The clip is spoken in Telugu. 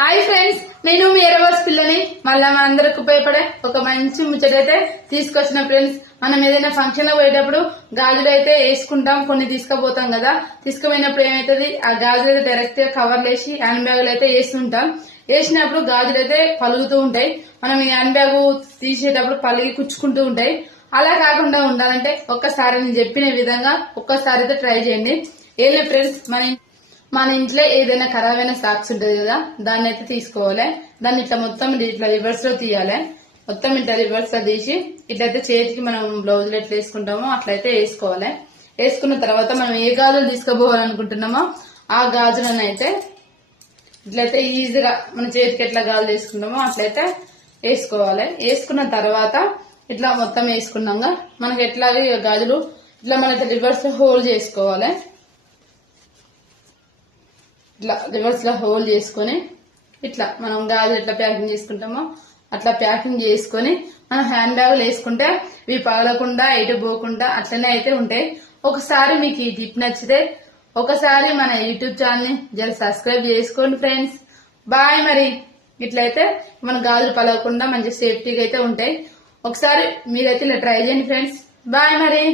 హాయ్ ఫ్రెండ్స్, నేను మీ ఎరవర్స్ పిల్లని. మళ్ళా మన అందరికి ఉపయోగపడే ఒక మంచి ముచ్చటైతే తీసుకొచ్చిన ఫ్రెండ్స్. మనం ఏదైనా ఫంక్షన్ లో పోయేటప్పుడు గాజులు అయితే వేసుకుంటాం, కొన్ని తీసుకుపోతాం కదా. తీసుకుపోయినప్పుడు ఏమైతుంది, ఆ గాజులు అయితే డైరెక్ట్ గా కవర్లు వేసి హ్యాండ్ బ్యాగులు అయితే వేస్తుంటాం. వేసినప్పుడు గాజులు అయితే పలుగుతూ ఉంటాయి. మనం ఈ హ్యాండ్ బ్యాగ్ తీసేటప్పుడు పలిగి కుచ్చుకుంటూ ఉంటాయి. అలా కాకుండా ఉండాలంటే ఒక్కసారి నేను చెప్పిన విధంగా ఒక్కసారి అయితే ట్రై చేయండి. ఏం లేదు ఫ్రెండ్స్, మన ఇంట్లో ఏదైనా ఖరాబ్ అయిన సాక్స్ ఉంటుంది కదా, దాన్ని అయితే తీసుకోవాలి. దాన్ని ఇట్లా మొత్తం ఇట్లా రివర్స్ లో తీయాలి. మొత్తం ఇట్లా రివర్స్ లో తీసి ఇట్లయితే చేతికి మనం బ్లౌజులు ఎట్లా వేసుకుంటామో అట్లయితే వేసుకోవాలి. వేసుకున్న తర్వాత మనం ఏ గాజులు తీసుకోపోవాలనుకుంటున్నామో ఆ గాజులను అయితే ఇట్లయితే ఈజీగా మన చేతికి ఎట్లా గాజులు వేసుకుంటామో అట్లయితే వేసుకోవాలి. వేసుకున్న తర్వాత ఇట్లా మొత్తం వేసుకున్నాక మనకి ఎట్లాగే గాజులు ఇట్లా మనకి రివర్స్ హోల్డ్ చేసుకోవాలి. ఇట్లా రివర్స్ లో హోల్ చేసుకుని ఇట్లా మనం గాజులు ఎట్లా ప్యాకింగ్ చేసుకుంటామో అట్లా ప్యాకింగ్ చేసుకుని మనం హ్యాండ్ బ్యాగులు వేసుకుంటే ఇవి పగలకుండా ఎటు పోకుండా అట్లనే అయితే ఉంటాయి. ఒకసారి మీకు ఈ టిప్ నచ్చితే ఒకసారి మన యూట్యూబ్ ఛానల్ ని సబ్స్క్రైబ్ చేసుకోండి ఫ్రెండ్స్. బాయ్. మరి ఇట్లయితే మన గాజులు పగలకుండా మంచి సేఫ్టీగా అయితే ఉంటాయి. ఒకసారి మీరైతే ఇలా ట్రై చేయండి ఫ్రెండ్స్. బాయ్ మరి.